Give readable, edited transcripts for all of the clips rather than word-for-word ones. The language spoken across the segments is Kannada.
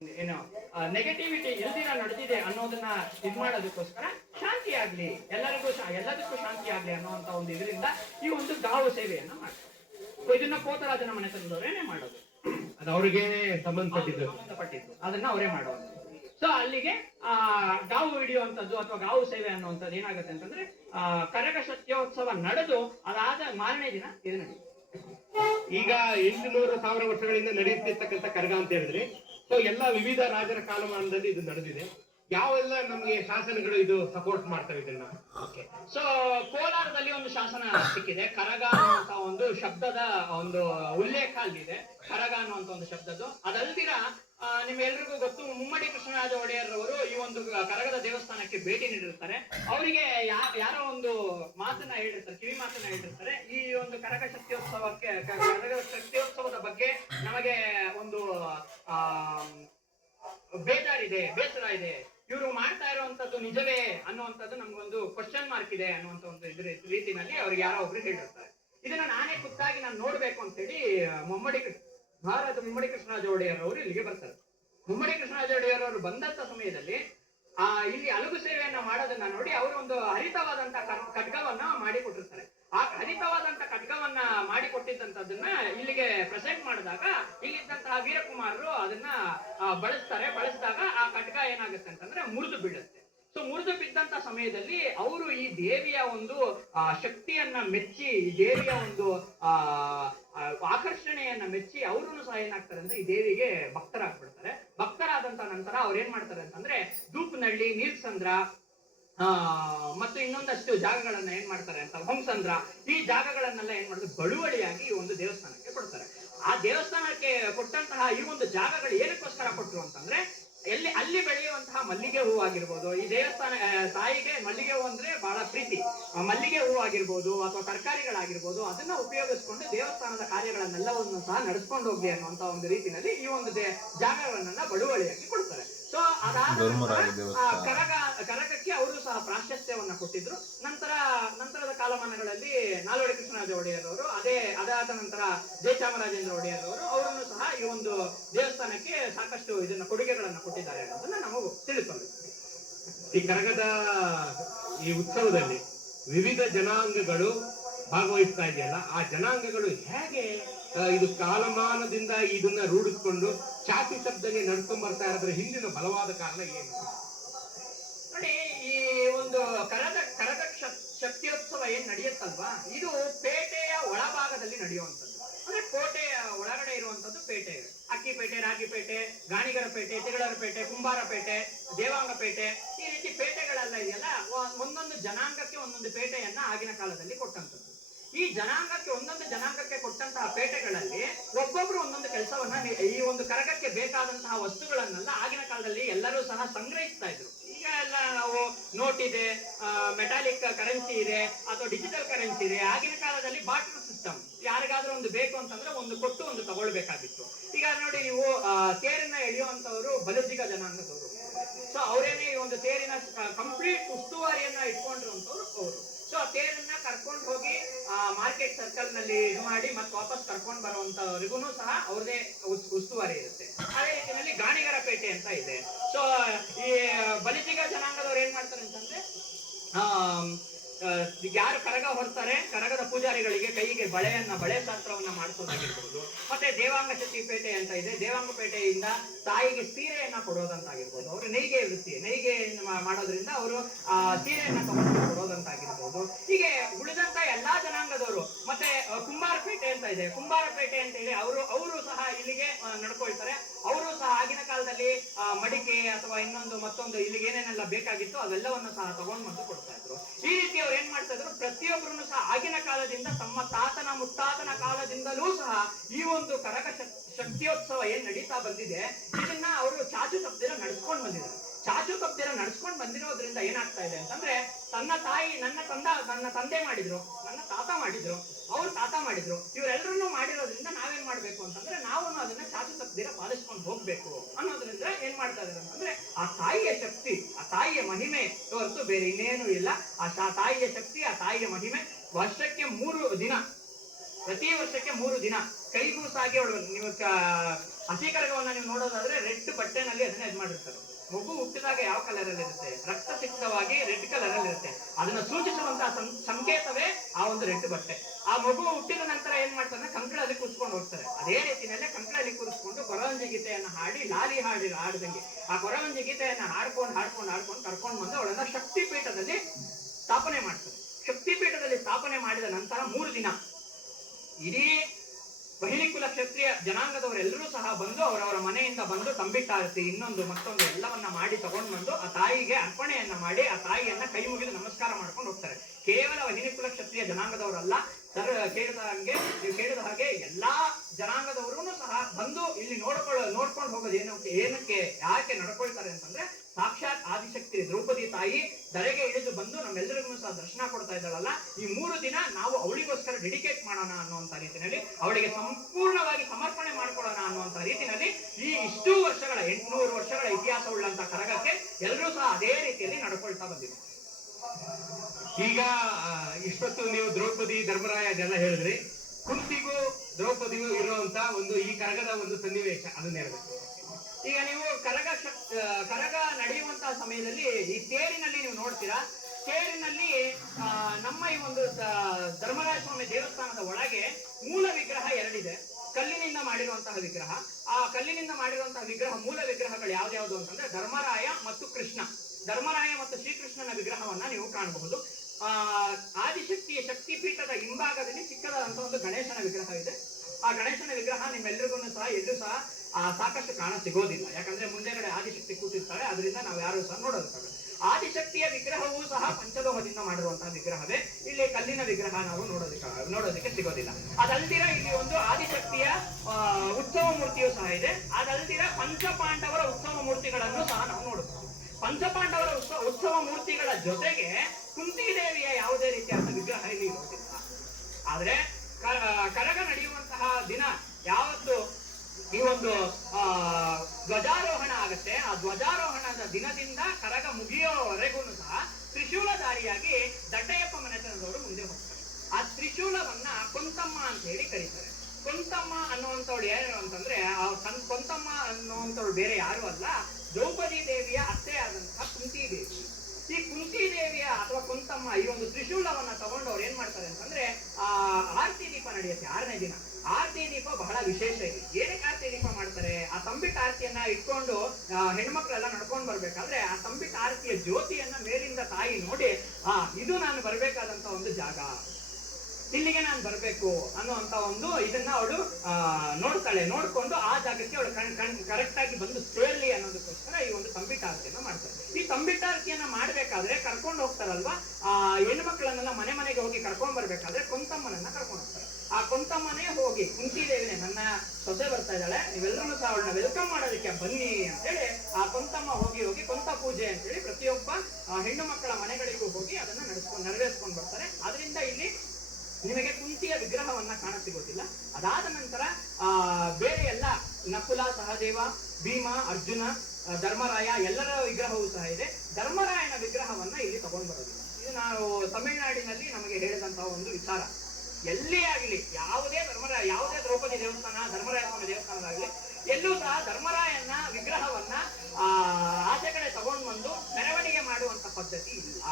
ಏನು ನೆಗೆಟಿವಿಟಿ ಇಲ್ದಿರ ನಡೆದಿದೆ ಅನ್ನೋದನ್ನ ಇದ್ ಮಾಡೋದಕ್ಕೋಸ್ಕರ ಶಾಂತಿ ಆಗ್ಲಿ, ಎಲ್ಲದಕ್ಕೂ ಶಾಂತಿ ಆಗ್ಲಿ ಅನ್ನೋಂತ ಒಂದು ಇದರಿಂದ ಈ ಒಂದು ಗಾವು ಸೇವೆಯನ್ನ ಮಾಡ್ತಾರೆ. ಇದನ್ನ ಕೋತರಾಜನ ಮನೆತನದವರೇನೆ ಮಾಡೋದು, ಅದು ಅವ್ರಿಗೆ ಸಂಬಂಧಪಟ್ಟಿದ್ದು ಅದನ್ನ ಅವರೇ ಮಾಡೋದು. ಸೊ ಅಲ್ಲಿಗೆ ಗಾವು ಹಿಡಿಯುವಂಥದ್ದು ಅಥವಾ ಗಾವು ಸೇವೆ ಅನ್ನುವಂಥದ್ದು ಏನಾಗುತ್ತೆ ಅಂತಂದ್ರೆ ಕರಗ ಸತ್ಯೋತ್ಸವ ನಡೆದು ಅದಾದ ಮಾರನೇ ದಿನ ಇದು ನಡೆಯುತ್ತೆ. ಈಗ 800,000 ವರ್ಷಗಳಿಂದ ನಡೆಯುತ್ತಿರ್ತಕ್ಕಂಥ ಕರಗ ಅಂತ ಹೇಳಿದ್ರೆ, ಸೊ ಎಲ್ಲ ವಿವಿಧ ರಾಜರ ಕಾಲಮಾನದಲ್ಲಿ ಇದು ನಡೆದಿದೆ. ಯಾವೆಲ್ಲ ನಮ್ಗೆ ಶಾಸನಗಳು ಇದು ಸಪೋರ್ಟ್ ಮಾಡ್ತವೆ ಇದನ್ನ? ಸೊ ಕೋಲಾರದಲ್ಲಿ ಒಂದು ಶಾಸನ ಸಿಕ್ಕಿದೆ, ಕರಗ ಅನ್ನುವಂತ ಒಂದು ಶಬ್ದದ ಒಂದು ಉಲ್ಲೇಖ ಅಲ್ಲಿದೆ, ಕರಗ ಅನ್ನುವಂತ ಒಂದು ಶಬ್ದದ್ದು. ಅದಲ್ದಿರ ನಿಮ್ಗೆಲ್ರಿಗೂ ಗೊತ್ತು, ಮುಮ್ಮಡಿ ಕೃಷ್ಣರಾಜ ಒಡೆಯರ್ ಅವರು ಈ ಒಂದು ಕರಗದ ದೇವಸ್ಥಾನಕ್ಕೆ ಭೇಟಿ ನೀಡಿರ್ತಾರೆ. ಅವರಿಗೆ ಯಾರೋ ಒಂದು ಮಾತನ್ನ ಹೇಳಿರ್ತಾರೆ, ಕಿವಿ ಮಾತನ್ನ ಹೇಳಿರ್ತಾರೆ, ಈ ಒಂದು ಕರಗ ಶಕ್ತಿಯೋತ್ಸವಕ್ಕೆ, ಕರಗ ಶಕ್ತಿಯೋತ್ಸವದ ಬಗ್ಗೆ ನಮಗೆ ಒಂದು ಬೇಜಾರಿದೆ, ಬೇಸರ ಇದೆ, ಇವರು ಮಾಡ್ತಾ ಇರುವಂತದ್ದು ನಿಜವೇ ಅನ್ನುವಂಥದ್ದು ನಮ್ಗೊಂದು ಕ್ವಶನ್ ಮಾರ್ಕ್ ಇದೆ ಅನ್ನುವಂತ ಒಂದು ಇದ್ರ ರೀತಿನಲ್ಲಿ ಅವ್ರಿಗೆ ಯಾರೋ ಒಬ್ರು ಹೇಳಿರ್ತಾರೆ. ಇದನ್ನ ನಾನೇ ಖುದ್ದಾಗಿ ನಾನು ನೋಡ್ಬೇಕು ಅಂತ ಹೇಳಿ ಭಾರತ ಮುಮ್ಮಡಿ ಕೃಷ್ಣರಾಜ ಒಡೆಯರ್ ಅವರು ಇಲ್ಲಿಗೆ ಬರ್ತಾರೆ. ಮುಮ್ಮಡಿ ಕೃಷ್ಣರಾಜ ಒಡೆಯರ್ ಅವರು ಬಂದಂತ ಸಮಯದಲ್ಲಿ ಇಲ್ಲಿ ಅಲಗು ಸೇವೆಯನ್ನ ಮಾಡೋದನ್ನ ನೋಡಿ ಅವರು ಒಂದು ಹರಿತವಾದಂತ ಖಡ್ಗವನ್ನ ಮಾಡಿಕೊಟ್ಟಿರ್ತಾರೆ. ಆ ಹರಿತವಾದಂತ ಖಡ್ಗವನ್ನ ಮಾಡಿಕೊಟ್ಟಿದ್ದಂತದನ್ನ ಇಲ್ಲಿಗೆ ಪ್ರೆಸೆಂಟ್ ಮಾಡಿದಾಗ ಇಲ್ಲಿದ್ದಂತಹ ವೀರಕುಮಾರರು ಅದನ್ನ ಬಳಸಿದಾಗ ಆ ಖಡ್ಗ ಏನಾಗುತ್ತೆ ಅಂತಂದ್ರೆ ಮುರಿದು ಬೀಳುತ್ತೆ. ಸೊ ಮುರಿದು ಬಿದ್ದಂತ ಸಮಯದಲ್ಲಿ ಅವರು ಈ ದೇವಿಯ ಒಂದು ಶಕ್ತಿಯನ್ನ ಮೆಚ್ಚಿ, ಈ ದೇವಿಯ ಒಂದು ಆಕರ್ಷಣೆಯನ್ನ ಮೆಚ್ಚಿ ಅವರು ಸಹ ಏನಾಗ್ತಾರೆ ಅಂದ್ರೆ ಈ ದೇವಿಗೆ ಭಕ್ತರಾಗ್ಬಿಡ್ತಾರೆ. ಭಕ್ತರಾದಂತ ನಂತರ ಅವ್ರು ಏನ್ ಮಾಡ್ತಾರೆ ಅಂತಂದ್ರೆ ದೂಪನಹಳ್ಳಿ, ನೀಲ್ಸಂದ್ರ ಮತ್ತು ಇನ್ನೊಂದಷ್ಟು ಜಾಗಗಳನ್ನ ಏನ್ ಮಾಡ್ತಾರೆ ಅಂತ ಹೊಂಸಂದ್ರ, ಈ ಜಾಗಗಳನ್ನೆಲ್ಲ ಏನ್ ಮಾಡಿದ್ರೆ ಬಳುವಳಿಯಾಗಿ ಈ ಒಂದು ದೇವಸ್ಥಾನಕ್ಕೆ ಕೊಡ್ತಾರೆ. ಆ ದೇವಸ್ಥಾನಕ್ಕೆ ಕೊಟ್ಟಂತಹ ಈ ಒಂದು ಜಾಗಗಳು ಏನಕ್ಕೋಸ್ಕರ ಕೊಟ್ರು ಅಂತಂದ್ರೆ ಅಲ್ಲಿ ಬೆಳೆಯುವಂತಹ ಮಲ್ಲಿಗೆ ಹೂ ಆಗಿರ್ಬೋದು, ಈ ದೇವಸ್ಥಾನ ತಾಯಿಗೆ ಮಲ್ಲಿಗೆ ಹೂ ಅಂದ್ರೆ ಬಹಳ ಪ್ರೀತಿ, ಮಲ್ಲಿಗೆ ಹೂ ಆಗಿರ್ಬೋದು ಅಥವಾ ತರಕಾರಿಗಳಾಗಿರ್ಬೋದು, ಅದನ್ನ ಉಪಯೋಗಿಸ್ಕೊಂಡು ದೇವಸ್ಥಾನದ ಕಾರ್ಯಗಳನ್ನೆಲ್ಲವನ್ನು ಸಹ ನಡೆಸ್ಕೊಂಡು ಹೋಗ್ಲಿ ಅನ್ನುವಂತ ಒಂದು ರೀತಿಯಲ್ಲಿ ಈ ಒಂದು ಜಾಗಗಳನ್ನೆಲ್ಲ ಬಳುವಳಿಯಾಗಿ ಕೊಡ್ತಾರೆ. ಸೊ ಕರಗಕ್ಕೆ ಅವರು ಸಹ ಪ್ರಾಶಸ್ತ್ಯವನ್ನ ಕೊಟ್ಟಿದ್ರು. ನಂತರದ ಕಾಲಮಾನಗಳಲ್ಲಿ ನಾಲ್ವಡಿ ಕೃಷ್ಣರಾಜ ಒಡೆಯರ್ ಅವರು, ಅದಾದ ನಂತರ ಜಯಚಾಮರಾಜೇಂದ್ರ ಒಡೆಯರ್ ಅವರನ್ನು ಸಹ ಈ ಒಂದು ದೇವಸ್ಥಾನಕ್ಕೆ ಸಾಕಷ್ಟು ಇದನ್ನ ಕೊಡುಗೆಗಳನ್ನ ಕೊಟ್ಟಿದ್ದಾರೆ ಅನ್ನೋದನ್ನ ನಾವು ತಿಳಿದುಕೊಳ್ಳಬೇಕು. ಈ ಕರಗದ ಈ ಉತ್ಸವದಲ್ಲಿ ವಿವಿಧ ಜನಾಂಗಗಳು ಭಾಗವಹಿಸ್ತಾ ಇದೆಯಲ್ಲ, ಆ ಜನಾಂಗಗಳು ಹೇಗೆ ಇದು ಕಾಲಮಾನದಿಂದ ಇದನ್ನ ರೂಢಿಸ್ಕೊಂಡು ಚಾತಿ ಶಬ್ದಕ್ಕೆ ನಡ್ಕೊಂಡ್ ಬರ್ತಾ ಇರೋದ್ರ ಹಿಂದಿನ ಬಲವಾದ ಕಾರಣ ಏನು ನೋಡಿ? ಈ ಒಂದು ಕರಗ ಶಕ್ತಿಯೋತ್ಸವ ಏನ್ ನಡೆಯುತ್ತಲ್ವಾ, ಇದು ಪೇಟೆಯ ಒಳಭಾಗದಲ್ಲಿ ನಡೆಯುವಂಥದ್ದು. ಅಂದ್ರೆ ಕೋಟೆಯ ಒಳಗಡೆ ಇರುವಂತದ್ದು ಪೇಟೆ, ಅಕ್ಕಿಪೇಟೆ, ರಾಗಿಪೇಟೆ, ಗಾಣಿಗರ ಪೇಟೆ, ತಿಗಳರ ಪೇಟೆ, ಕುಂಬಾರ ಪೇಟೆ, ದೇವಾಂಗ ಪೇಟೆ, ಈ ರೀತಿ ಪೇಟೆಗಳೆಲ್ಲ ಇದೆಯಲ್ಲ, ಒಂದೊಂದು ಜನಾಂಗಕ್ಕೆ ಒಂದೊಂದು ಪೇಟೆಯನ್ನ ಆಗಿನ ಕಾಲದಲ್ಲಿ ಕೊಟ್ಟಂತದ್ದು. ಈ ಒಂದೊಂದು ಜನಾಂಗಕ್ಕೆ ಕೊಟ್ಟಂತಹ ಪೇಟೆಗಳಲ್ಲಿ ಒಬ್ಬೊಬ್ರು ಒಂದೊಂದು ಕೆಲಸವನ್ನ, ಈ ಒಂದು ಕರಗಕ್ಕೆ ಬೇಕಾದಂತಹ ವಸ್ತುಗಳನ್ನೆಲ್ಲ ಆಗಿನ ಕಾಲದಲ್ಲಿ ಎಲ್ಲರೂ ಸಹ ಸಂಗ್ರಹಿಸ್ತಾ ಇದ್ರು. ಈಗ ಎಲ್ಲ ನಾವು ನೋಟ್ ಇದೆ, ಮೆಟಾಲಿಕ್ ಕರೆನ್ಸಿ ಇದೆ ಅಥವಾ ಡಿಜಿಟಲ್ ಕರೆನ್ಸಿ ಇದೆ. ಆಗಿನ ಕಾಲದಲ್ಲಿ ಬಾರ್ಟರ್ ಸಿಸ್ಟಮ್, ಯಾರಿಗಾದ್ರೂ ಒಂದು ಬೇಕು ಅಂತಂದ್ರೆ ಒಂದು ಕೊಟ್ಟು ಒಂದು ತಗೊಳ್ಬೇಕಾಗಿತ್ತು. ಈಗ ನೋಡಿ, ನೀವು ತೇರನ್ನ ಎಳೆಯುವಂತವರು ಬಲಜಿಗ ಜನಾಂಗದವರು. ಸೊ ಅವರೇನೆ ಈ ಒಂದು ತೇರಿನ ಕಂಪ್ಲೀಟ್ ಉಸ್ತುವಾರಿಯನ್ನ ಇಟ್ಕೊಂಡಿರುವಂತವ್ರು ಅವರು. ಸೊ ಆ ತೇರನ್ನ ಕರ್ಕೊಂಡು ಹೋಗಿ ಮಾರ್ಕೆಟ್ ಸರ್ಕಲ್ ನಲ್ಲಿ ಇದು ಮಾಡಿ ಮತ್ತೆ ವಾಪಸ್ ಕರ್ಕೊಂಡು ಬರುವಂತವರಿಗೂ ಸಹ ಅವ್ರದೇ ಉಸ್ತುವಾರಿ ಇರುತ್ತೆ. ಅದೇ ರೀತಿಯಲ್ಲಿ ಗಾಣಿಗರ ಪೇಟೆ ಅಂತ ಇದೆ. ಸೊ ಈ ಬಲಿಜಿಗ ಜನಾಂಗದವ್ರು ಏನ್ ಮಾಡ್ತಾರೆ ಅಂತಂದ್ರೆ, ಯಾರು ಕರಗ ಹೊರ್ತಾರೆ, ಕರಗದ ಪೂಜಾರಿಗಳಿಗೆ ಕೈಗೆ ಬಳೆ ಶಾಸ್ತ್ರವನ್ನ ಮಾಡಿಸೋದಾಗಿರ್ಬೋದು. ಮತ್ತೆ ದೇವಾಂಗ ಶಕ್ತಿ ಪೇಟೆ ಅಂತ ಇದೆ, ದೇವಾಂಗ ಪೇಟೆಯಿಂದ ತಾಯಿಗೆ ಸೀರೆಯನ್ನ ಕೊಡೋದಂತಾಗಿರ್ಬೋದು. ಅವರು ನೇಯ್ಗೆ ವೃತ್ತಿ, ನೇಯ್ಗೆ ಮಾಡೋದ್ರಿಂದ ಅವರು ಸೀರೆಯನ್ನ ತಗೊಂಡು ಕೊಡೋದಂತಾಗಿರ್ಬೋದು. ಹೀಗೆ ಉಳಿದಂತ ಎಲ್ಲಾ ಜನಾಂಗದವರು. ಮತ್ತೆ ಕುಂಬಾರಪೇಟೆ ಅಂತ ಇದೆ, ಕುಂಬಾರಪೇಟೆ ಅಂತ ಹೇಳಿ ಅವರು ಸಹ ಇಲ್ಲಿಗೆ ನಡ್ಕೊಳ್ತಾರೆ. ಅವರು ಸಹ ಆಗಿನ ಕಾಲದಲ್ಲಿ ಮಡಿಕೆ ಅಥವಾ ಮತ್ತೊಂದು ಇಲ್ಲಿಗೆ ಏನೇನೆಲ್ಲ ಬೇಕಾಗಿತ್ತು ಅವೆಲ್ಲವನ್ನು ಸಹ ತಗೊಂಡು ಬಂದು ಕೊಡ್ತಾ ಇದ್ರು. ಈ ರೀತಿ ಅವ್ರು ಏನ್ ಮಾಡ್ತಾ ಇದ್ರು, ಪ್ರತಿಯೊಬ್ಬರನ್ನು ಸಹ ಆಗಿನ ಕಾಲದಿಂದ ತಮ್ಮ ತಾತನ ಮುತ್ತಾತನ ಕಾಲದಿಂದಲೂ ಸಹ ಈ ಒಂದು ಕರಗ ಶಕ್ತಿಯೋತ್ಸವ ಏನ್ ನಡೀತಾ ಬಂದಿದೆ, ಇದನ್ನ ಅವರು ಚಾಚು ತಪ್ಪದಿರ ನಡ್ಸ್ಕೊಂಡು ಬಂದಿದ್ದಾರೆ. ಚಾಚು ತಪ್ಪದಿರ ನಡ್ಸ್ಕೊಂಡು ಬಂದಿರೋದ್ರಿಂದ ಏನಾಗ್ತಾ ಇದೆ ಅಂತಂದ್ರೆ, ನನ್ನ ತಾಯಿ, ನನ್ನ ತಂದೆ ಮಾಡಿದ್ರು, ನನ್ನ ತಾತ ಮಾಡಿದ್ರು, ಅವ್ರ ತಾತ ಮಾಡಿದ್ರು, ಇವರೆಲ್ಲರನ್ನೂ ಮಾಡಿರೋದ್ರಿಂದ ನಾವೇನ್ ಮಾಡ್ಬೇಕು ಅಂತಂದ್ರೆ ನಾವು ಅದನ್ನ ಚಾಚು ತಪ್ಪದಿರ ಪಾಲಿಸ್ಕೊಂಡು ಹೋಗ್ಬೇಕು ಅನ್ನೋದ್ರಿಂದ ಏನ್ ಮಾಡ್ತಾ ಇದ್ದಾರೆ ಅಂತಂದ್ರೆ, ಆ ತಾಯಿಯ ಶಕ್ತಿ, ಆ ತಾಯಿಯ ಮಹಿಮೆ ಹೊರತು ಬೇರೆ ಇನ್ನೇನು ಇಲ್ಲ. ಆ ತಾಯಿಯ ಶಕ್ತಿ, ಆ ತಾಯಿಯ ಮಹಿಮೆ ವರ್ಷಕ್ಕೆ 3 ದಿನ, ಪ್ರತಿ ವರ್ಷಕ್ಕೆ 3 ದಿನ ಕೈಗೂ ಸಾಗಿ ಅವಳು ನೀವು ಹಸಿ ಕರಗವನ್ನ ನೀವು ನೋಡೋದಾದ್ರೆ ರೆಡ್ ಬಟ್ಟೆನಲ್ಲಿ ಅದನ್ನ ಇದ್ ಮಾಡಿರ್ತಾರೆ. ಮಗು ಹುಟ್ಟಿದಾಗ ಯಾವ ಕಲರ್ ಅಲ್ಲಿ ಇರುತ್ತೆ? ರಕ್ತ ಸಿಕ್ತವಾಗಿ ರೆಡ್ ಕಲರ್ ಅಲ್ಲಿ ಇರುತ್ತೆ. ಅದನ್ನ ಸೂಚಿಸುವಂತಹ ಸಂಕೇತವೇ ಆ ಒಂದು ರೆಡ್ ಬಟ್ಟೆ. ಆ ಮಗು ಹುಟ್ಟಿದ ನಂತರ ಏನ್ ಮಾಡ್ತಾರೆ? ಕಂಕಳಲ್ಲಿ ಕೂರಿಸ್ಕೊಂಡು ಹೋಗ್ತಾರೆ. ಅದೇ ರೀತಿಯಲ್ಲೇ ಕಂಕಳಲ್ಲಿ ಕೂರಿಸ್ಕೊಂಡು ಕೊರವಂಜಿ ಗೀತೆಯನ್ನ ಹಾಡಿ ಲಾಲಿ ಹಾಡಿದಂಗೆ ಆ ಕೊರವಂಜಿ ಗೀತೆಯನ್ನ ಹಾಡ್ಕೊಂಡು ಕರ್ಕೊಂಡು ಬಂದು ಅವಳನ್ನ ಶಕ್ತಿ ಪೀಠದಲ್ಲಿ ಸ್ಥಾಪನೆ ಮಾಡ್ತಾರೆ. ಶಕ್ತಿ ಪೀಠದಲ್ಲಿ ಸ್ಥಾಪನೆ ಮಾಡಿದ ನಂತರ 3 ದಿನ ಇಡೀ ಬಹಿಲಿಕುಲ ಕ್ಷತ್ರಿಯ ಜನಾಂಗದವರೆಲ್ಲರೂ ಸಹ ಬಂದು ಅವರವರ ಮನೆಯಿಂದ ಬಂದು ತಂಬಿಟ್ಟಾರತಿ ಇನ್ನೊಂದು ಮತ್ತೊಂದು ಎಲ್ಲವನ್ನ ಮಾಡಿ ತಗೊಂಡು ಬಂದು ಆ ತಾಯಿಗೆ ಅರ್ಪಣೆಯನ್ನ ಮಾಡಿ ಆ ತಾಯಿಯನ್ನ ಕೈ ಮುಗಿದು ನಮಸ್ಕಾರ ಮಾಡ್ಕೊಂಡು ಹೋಗ್ತಾರೆ. ಕೇವಲ ಬಹಿಲಿಕುಲ ಕ್ಷತ್ರಿಯ ಜನಾಂಗದವರಲ್ಲ, ನೀವು ಕೇಳಿದ ಹಾಗೆ ಎಲ್ಲಾ ಜನಾಂಗದವರು ಸಹ ಬಂದು ಇಲ್ಲಿ ನೋಡ್ಕೊಂಡು ಹೋಗೋದು ಏನಕ್ಕೆ ಯಾಕೆ ನಡ್ಕೊಳ್ತಾರೆ ಅಂತಂದ್ರೆ, ಸಾಕ್ಷಾತ್ ಆದಿಶಕ್ತಿ ದ್ರೌಪದಿ ತಾಯಿ ಧರೆಗೆ ಇಳಿದು ಬಂದು ನಮ್ಮೆಲ್ಲರಿಗೂ ಸಹ ದರ್ಶನ ಕೊಡ್ತಾ ಇದ್ದಾಳಲ್ಲ, ಈ 3 ದಿನ ನಾವು ಅವಳಿಗೋಸ್ಕರ ಡೆಡಿಕೇಟ್ ಮಾಡೋಣ ಅನ್ನುವಂತ ರೀತಿಯಲ್ಲಿ, ಅವಳಿಗೆ ಸಂಪೂರ್ಣವಾಗಿ ಸಮರ್ಪಣೆ ಮಾಡ್ಕೊಳ್ಳೋಣ ಅನ್ನುವಂತ ರೀತಿಯಲ್ಲಿ ಈ ಇಷ್ಟೂ ವರ್ಷಗಳ 800 ವರ್ಷಗಳ ಇತಿಹಾಸ ಉಳ್ಳಂತ ಕರಗಕ್ಕೆ ಎಲ್ಲರೂ ಸಹ ಅದೇ ರೀತಿಯಲ್ಲಿ ನಡ್ಕೊಳ್ತಾ ಬಂದಿದೆ. ಈಗ ಇಷ್ಟೊತ್ತು ನೀವು ದ್ರೌಪದಿ ಧರ್ಮರಾಯ ಅದೆಲ್ಲ ಹೇಳಿದ್ರಿ, ಕುಂತಿಗೂ ದ್ರೌಪದಿಗೂ ಇರುವಂತ ಒಂದು ಈ ಕರಗದ ಒಂದು ಸನ್ನಿವೇಶ ಅದನ್ನ ಹೇಳ್ಬೇಕು. ಈಗ ನೀವು ಕರಗ ನಡೆಯುವಂತಹ ಸಮಯದಲ್ಲಿ ಈ ತೇರಿನಲ್ಲಿ ನೀವು ನೋಡ್ತೀರಾ, ತೇರಿನಲ್ಲಿ ನಮ್ಮ ಈ ಒಂದು ಧರ್ಮರಾಯ ಸ್ವಾಮಿ ದೇವಸ್ಥಾನದ ಒಳಗೆ ಮೂಲ ವಿಗ್ರಹ 2 ಇದೆ. ಕಲ್ಲಿನಿಂದ ಮಾಡಿರುವಂತಹ ವಿಗ್ರಹ. ಆ ಕಲ್ಲಿನಿಂದ ಮಾಡಿರುವಂತಹ ವಿಗ್ರಹ ಮೂಲ ವಿಗ್ರಹಗಳು ಯಾವ್ದ್ಯಾವ್ದು ಅಂತಂದ್ರೆ ಧರ್ಮರಾಯ ಮತ್ತು ಕೃಷ್ಣ. ಧರ್ಮರಾಯ ಮತ್ತು ಶ್ರೀಕೃಷ್ಣನ ವಿಗ್ರಹವನ್ನ ನೀವು ಕಾಣಬಹುದು. ಆದಿಶಕ್ತಿಯ ಶಕ್ತಿ ಪೀಠದ ಹಿಂಭಾಗದಲ್ಲಿ ಚಿಕ್ಕದಾದಂತಹ ಒಂದು ಗಣೇಶನ ವಿಗ್ರಹ ಇದೆ. ಆ ಗಣೇಶನ ವಿಗ್ರಹ ನಿಮ್ಮೆಲ್ಲರಿಗೂ ಸಹ ಎಲ್ಲೂ ಸಹ ಸಾಕಷ್ಟು ಕಾಣ ಸಿಗೋದಿಲ್ಲ. ಯಾಕಂದ್ರೆ ಮುಂದೆಗಡೆ ಆದಿಶಕ್ತಿ ಕೂತಿರ್ತಾಳೆ, ಅದರಿಂದ ನಾವು ಯಾರು ಸಹ ನೋಡೋದಕ್ಕಾಗಲ್ಲ. ಆದಿಶಕ್ತಿಯ ವಿಗ್ರಹವೂ ಸಹ ಪಂಚಲೋಹದಿಂದ ಮಾಡಿರುವಂತಹ ವಿಗ್ರಹವೇ. ಇಲ್ಲಿ ಕಲ್ಲಿನ ವಿಗ್ರಹ ನಾವು ನೋಡೋದಕ್ಕೆ ಸಿಗೋದಿಲ್ಲ. ಅದಲ್ದಿರ ಇಲ್ಲಿ ಒಂದು ಆದಿಶಕ್ತಿಯ ಉತ್ಸವ ಮೂರ್ತಿಯೂ ಸಹ ಇದೆ. ಅದಲ್ದಿರ ಪಂಚಪಾಂಡವರ ಉತ್ಸವ ಮೂರ್ತಿಗಳನ್ನು ಸಹ ನಾವು ನೋಡಬಹುದು. ಪಂಚಪಾಂಡವರ ಉತ್ಸವ ಮೂರ್ತಿಗಳ ಜೊತೆಗೆ ಕುಂತಿದೇವಿಯ ಯಾವುದೇ ರೀತಿಯಾದ ವಿಗ್ರಹ ಇಲ್ಲಿ ಇರೋದಿಲ್ಲ. ಆದ್ರೆ ಕರಗ ನಡೆಯುವಂತಹ ದಿನ ಯಾವತ್ತು ಈ ಒಂದು ಧ್ವಜಾರೋಹಣ ಆಗುತ್ತೆ, ಆ ಧ್ವಜಾರೋಹಣದ ದಿನದಿಂದ ಕರಗ ಮುಗಿಯೋವರೆಗೂ ಸಹ ತ್ರಿಶೂಲಧಾರಿಯಾಗಿ ದಡ್ಡಯ್ಯಪ್ಪ ಮನೆತನದವರು ಮುಂದೆ ಹೋಗ್ತಾರೆ. ಆ ತ್ರಿಶೂಲವನ್ನ ಕೊಂತಮ್ಮ ಅಂತ ಹೇಳಿ ಕರೀತಾರೆ. ಕೊಂತಮ್ಮ ಅನ್ನುವಂಥವ್ಳು ಏನು ಅಂತಂದ್ರೆ, ಕೊಂತಮ್ಮ ಅನ್ನುವಂಥವ್ಳು ಬೇರೆ ಯಾರು ಅಲ್ಲ, ದ್ರೌಪದಿ ದೇವಿಯ ಅತ್ತೆ ಆದಂತಹ ಕುಂತಿ ದೇವಿ. ಈ ಕುಂತಿ ದೇವಿಯ ಅಥವಾ ಕೊಂತಮ್ಮ ಈ ಒಂದು ತ್ರಿಶೂಲವನ್ನ ತಗೊಂಡು ಅವ್ರು ಏನ್ ಮಾಡ್ತಾರೆ ಅಂತಂದ್ರೆ, ಆರತಿ ದೀಪ ನಡೆಯುತ್ತೆ 6ನೇ ದಿನ. ಆರತಿ ದೀಪ ಬಹಳ ವಿಶೇಷ ಇದೆ. ಏನಕ್ಕೆ ಆರತಿ ದೀಪ ಮಾಡ್ತಾರೆ? ಆ ತಂಬಿಟ್ಟು ಆರತಿಯನ್ನ ಇಟ್ಕೊಂಡು ಹೆಣ್ಮಕ್ಳೆಲ್ಲ ನಡ್ಕೊಂಡು ಬರ್ಬೇಕಾದ್ರೆ ಆ ತಂಬಿಟ್ಟು ಆರತಿಯ ಜ್ಯೋತಿಯನ್ನ ಮೇಲಿಂದ ತಾಯಿ ನೋಡಿ, ಇದು ನಾನು ಬರ್ಬೇಕಾದಂತ ಒಂದು ಜಾಗ, ಇಲ್ಲಿಗೆ ನಾನು ಬರ್ಬೇಕು ಅನ್ನುವಂತ ಒಂದು ಇದನ್ನ ಅವಳು ನೋಡ್ತಾಳೆ. ನೋಡ್ಕೊಂಡು ಆ ಜಾಗಕ್ಕೆ ಅವಳು ಕರೆಕ್ಟ್ ಆಗಿ ಬಂದು ಸೇರ್ಲಿ ಅನ್ನೋದಕ್ಕೋಸ್ಕರ ಈ ಒಂದು ತಂಬಿಟ್ಟಾರತಿಯನ್ನ ಮಾಡ್ತಾರೆ. ಈ ತಂಬಿಟ್ಟಾರತಿಯನ್ನ ಮಾಡ್ಬೇಕಾದ್ರೆ ಕರ್ಕೊಂಡು ಹೋಗ್ತಾರಲ್ವಾ, ಹೆಣ್ಮಕ್ಳನ್ನೆಲ್ಲ ಮನೆಗೆ ಹೋಗಿ ಕರ್ಕೊಂಡ್ ಬರ್ಬೇಕಾದ್ರೆ ಕೊಂತಮ್ಮನನ್ನ ಕರ್ಕೊಂಡು ಹೋಗ್ತಾರೆ. ಆ ಕೊಂತಮ್ಮನೇ ಹೋಗಿ ಕುಂತಿದೇವಿನೇ ನನ್ನ ಸೊಸೆ ಬರ್ತಾ ಇದ್ದಾಳೆ, ನೀವೆಲ್ಲರೂ ಸಹ ಅವಳನ್ನ ವೆಲ್ಕಮ್ ಮಾಡೋದಕ್ಕೆ ಬನ್ನಿ ಅಂತೇಳಿ ಆ ಕೊಂತಮ್ಮ ಹೋಗಿ ಕೊಂತ ಪೂಜೆ ಅಂತೇಳಿ ಪ್ರತಿಯೊಬ್ಬ ಹೆಣ್ಣು ಮಕ್ಕಳ ಮನೆಗಳಿಗೂ ಹೋಗಿ ಅದನ್ನ ನೆರವೇರಿಸ್ಕೊಂಡು ಬರ್ತಾರೆ. ಅದರಿಂದ ಇಲ್ಲಿ ನಿಮಗೆ ಕುಂತಿಯ ವಿಗ್ರಹವನ್ನ ಕಾಣ ಸಿಗೋದಿಲ್ಲ. ಅದಾದ ನಂತರ ಬೇರೆ ಎಲ್ಲ ನಕುಲ, ಸಹದೇವ, ಭೀಮ, ಅರ್ಜುನ, ಧರ್ಮರಾಯ ಎಲ್ಲರ ವಿಗ್ರಹವೂ ಸಹ ಇದೆ. ಧರ್ಮರಾಯನ ವಿಗ್ರಹವನ್ನ ಇಲ್ಲಿ ತಗೊಂಡು ಬರೋದಿಲ್ಲ. ಇದು ನಾವು ತಮಿಳುನಾಡಿನಲ್ಲಿ ನಮಗೆ ಹೇಳಿದಂತಹ ಒಂದು ವಿಚಾರ. ಎಲ್ಲಿ ಆಗಲಿ ಯಾವುದೇ ದ್ರೌಪದಿ ದೇವಸ್ಥಾನ, ಧರ್ಮರಾಯ ಸ್ವಾಮಿ ದೇವಸ್ಥಾನದಾಗಲಿ ಎಲ್ಲೂ ಸಹ ಧರ್ಮರಾಯನ ವಿಗ್ರಹವನ್ನ ಆಚೆ ಕಡೆ ತಗೊಂಡು ಬಂದು ಮೆರವಣಿಗೆ ಮಾಡುವಂತ ಪದ್ಧತಿ ಇಲ್ಲ.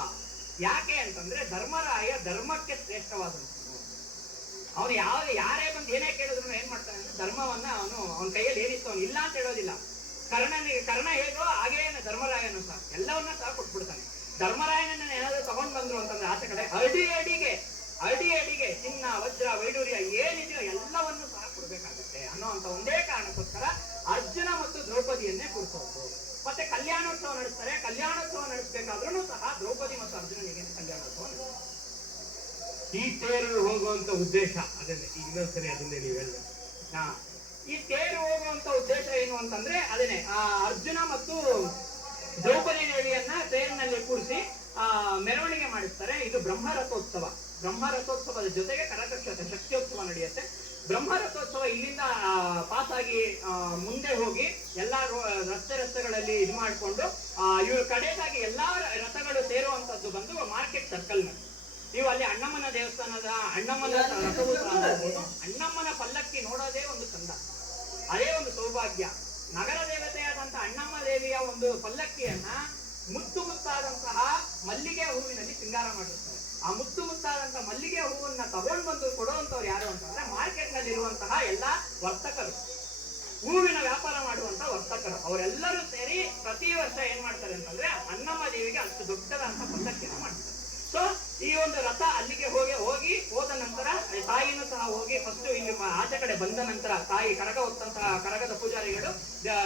ಯಾಕೆ ಅಂತಂದ್ರೆ ಧರ್ಮರಾಯ ಧರ್ಮಕ್ಕೆ ಶ್ರೇಷ್ಠವಾದಂತ. ಅವನು ಯಾರೇ ಬಂದು ಏನೇ ಕೇಳಿದ್ರು ಏನ್ ಮಾಡ್ತಾನೆ ಅಂದ್ರೆ ಧರ್ಮವನ್ನ ಅವನ ಕೈಯಲ್ಲಿ ಏನಿತ್ತು ಅವನು ಇಲ್ಲ ಅಂತ ಹೇಳೋದಿಲ್ಲ. ಕರ್ಣ ಹೇಗೋ ಹಾಗೇ ಧರ್ಮರಾಯನು ಸಹ ಎಲ್ಲವನ್ನ ಸಹ ಕೊಟ್ಬಿಡ್ತಾನೆ. ಧರ್ಮರಾಯನನ್ನ ಏನಾದ್ರು ತಗೊಂಡ್ ಬಂದ್ರು ಅಂತಂದ್ರೆ ಆಚೆ ಕಡೆ ಅಡಿಗೆ ಚಿನ್ನ, ವಜ್ರ, ವೈಡೂರ್ಯ ಏನಿದೆಯೋ ಎಲ್ಲವನ್ನು ಸಹ ಕೊಡ್ಬೇಕಾಗುತ್ತೆ ಅನ್ನೋಂತ ಒಂದೇ ಕಾರಣಕ್ಕೋಸ್ಕರ ಅರ್ಜುನ ಮತ್ತು ದ್ರೌಪದಿಯನ್ನೇ ಕೂರಿಸೋದು. ಮತ್ತೆ ಕಲ್ಯಾಣೋತ್ಸವ ನಡೆಸ್ತಾರೆ. ಕಲ್ಯಾಣೋತ್ಸವ ನಡೆಸಬೇಕಾದ್ರೂ ಸಹ ದ್ರೌಪದಿ ಮತ್ತು ಅರ್ಜುನನಿಗೆ ಕಲ್ಯಾಣೋತ್ಸವ ನಡೆಸ್ತಾರೆ. ಈ ತೇರು ಹೋಗುವಂತ ಉದ್ದೇಶ ಅದನ್ನೇ ಇನ್ನೊಂದ್ಸರಿ ಅದನ್ನೇ ನೀವು ಹೇಳ್ಬೇಕು. ಈ ತೇರು ಹೋಗುವಂತ ಉದ್ದೇಶ ಏನು ಅಂತಂದ್ರೆ ಅದೇನೆ, ಅರ್ಜುನ ಮತ್ತು ದ್ರೌಪದಿ ದೇವಿಯನ್ನ ತೇರಿನಲ್ಲಿ ಕೂರಿಸಿ ಮೆರವಣಿಗೆ ಮಾಡಿಸ್ತಾರೆ. ಇದು ಬ್ರಹ್ಮರಥೋತ್ಸವ. ಬ್ರಹ್ಮರಥೋತ್ಸವದ ಜೊತೆಗೆ ಕರತಕ್ಷ ಶಕ್ತಿಯೋತ್ಸವ ನಡೆಯುತ್ತೆ. ಬ್ರಹ್ಮರಥೋತ್ಸವ ಇಲ್ಲಿಂದ ಪಾಸ್ ಆಗಿ ಮುಂದೆ ಹೋಗಿ ಎಲ್ಲಾ ರಸ್ತೆಗಳಲ್ಲಿ ಇದು ಮಾಡಿಕೊಂಡು ಇವ್ರ ಕಡೆಗಾಗಿ ಎಲ್ಲಾ ರಥಗಳು ಸೇರುವಂತದ್ದು ಬಂದು ಮಾರ್ಕೆಟ್ ಸರ್ಕಲ್ ನಲ್ಲಿ. ನೀವು ಅಲ್ಲಿ ಅಣ್ಣಮ್ಮನ ದೇವಸ್ಥಾನದ ಅಣ್ಣಮ್ಮನ ರಥವು ಅಣ್ಣಮ್ಮನ ಪಲ್ಲಕ್ಕಿ ನೋಡೋದೇ ಒಂದು ಚಂದ. ಅದೇ ಒಂದು ಸೌಭಾಗ್ಯ. ನಗರ ದೇವತೆಯಾದಂತ ಅಣ್ಣಮ್ಮ ದೇವಿಯ ಒಂದು ಪಲ್ಲಕ್ಕಿಯನ್ನ ಮುತ್ತು ಮುತ್ತಾದಂತಹ ಮಲ್ಲಿಗೆ ಹೂವಿನಲ್ಲಿ ಸಿಂಗಾರ ಮಾಡಿರ್ತಾರೆ. ಆ ಮುತ್ತು ಮುತ್ತಾದಂತಹ ಮಲ್ಲಿಗೆ ಹೂವನ್ನ ತಗೊಂಡು ಬಂದು ಕೊಡುವಂತವ್ರು ಯಾರು ಅಂತಂದ್ರೆ ಮಾರ್ಕೆಟ್ ನಲ್ಲಿ ಇರುವಂತಹ ಎಲ್ಲಾ ವರ್ತಕರು, ಹೂವಿನ ವ್ಯಾಪಾರ ಮಾಡುವಂತ ವರ್ತಕರು. ಅವರೆಲ್ಲರೂ ಸೇರಿ ಪ್ರತಿ ವರ್ಷ ಏನ್ ಮಾಡ್ತಾರೆ ಅಂತಂದ್ರೆ ಅಣ್ಣಮ್ಮ ದೇವಿಗೆ ಅಷ್ಟು ದೊಡ್ಡದಾದಂತ ಪಲ್ಲಕ್ಕಿಯನ್ನು ಮಾಡ್ತಾರೆ. ಸೊ ಈ ಒಂದು ರಥ ಅಲ್ಲಿಗೆ ಹೋದ ನಂತರ ತಾಯಿನೂ ಸಹ ಹೋಗಿ ಫಸ್ಟ್ ಇಲ್ಲಿ ಆಚೆ ಕಡೆ ಬಂದ ನಂತರ ತಾಯಿ ಕರಗ ಹೊತ್ತಂತಹ ಕರಗದ ಪೂಜಾರಿಗಳು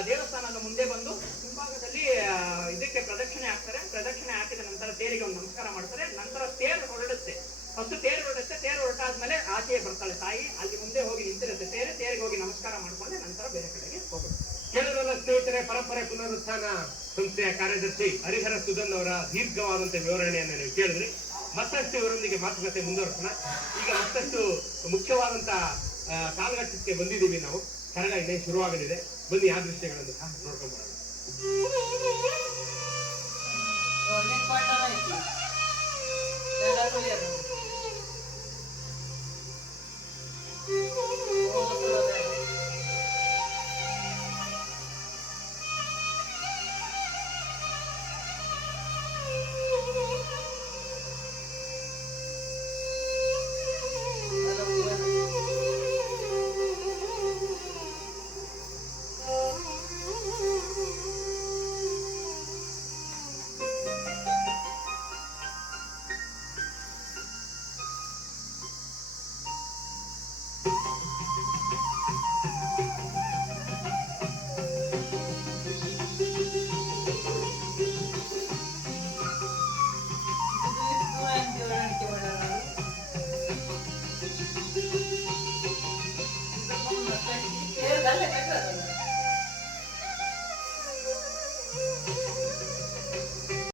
ದೇವಸ್ಥಾನದ ಮುಂದೆ ಬಂದು ಮುಂಭಾಗದಲ್ಲಿ ಇದಕ್ಕೆ ಪ್ರದಕ್ಷಿಣೆ ಹಾಕ್ತಾರೆ. ಪ್ರದಕ್ಷಿಣೆ ಹಾಕಿದ ನಂತರ ತೇರಿಗೆ ಒಂದು ನಮಸ್ಕಾರ ಮಾಡ್ತಾರೆ. ನಂತರ ತೇರು ಹೊರಡುತ್ತೆ. ಫಸ್ಟ್ ತೇರು ಹೊರಡುತ್ತೆ. ತೇರು ಹೊರಟಾದ್ಮೇಲೆ ಆಚೆಗೆ ಬರ್ತಾಳೆ ತಾಯಿ. ಅಲ್ಲಿ ಮುಂದೆ ಹೋಗಿ ನಿಂತಿರುತ್ತೆ ತೇರಿಗೆ ಹೋಗಿ ನಮಸ್ಕಾರ ಮಾಡ್ಕೊಂಡೆ ನಂತರ ಬೇರೆ ಕಡೆಗೆ ಹೋಗುತ್ತೆ. ಕೆಲವರೆಲ್ಲ ಸ್ನೇಹಿತರೆ, ಪರಂಪರೆ ಪುನರುತ್ಥಾನ ಸಂಸ್ಥೆಯ ಕಾರ್ಯದರ್ಶಿ ಹರಿಹರ ಸುಧನ್ ಅವರ ದೀರ್ಘವಾದಂತ ವಿವರಣೆಯನ್ನು ನೀವು ಕೇಳಿದ್ರಿ. ಮತ್ತಷ್ಟು ಇವರೊಂದಿಗೆ ಮಾತುಕತೆ ಮುಂದುವರಿಸೋಣ. ಈಗ ಮತ್ತಷ್ಟು ಮುಖ್ಯವಾದಂತ ಕಾಲಘಟ್ಟಕ್ಕೆ ಬಂದಿದ್ದೀವಿ ನಾವು. ಕರಗ ಇನ್ನೇ ಶುರುವಾಗಲಿದೆ. ಬನ್ನಿ ಆ ದೃಶ್ಯಗಳನ್ನು ಸಹ ನೋಡ್ಕೊಂಡು ಬರೋಣ. Dale,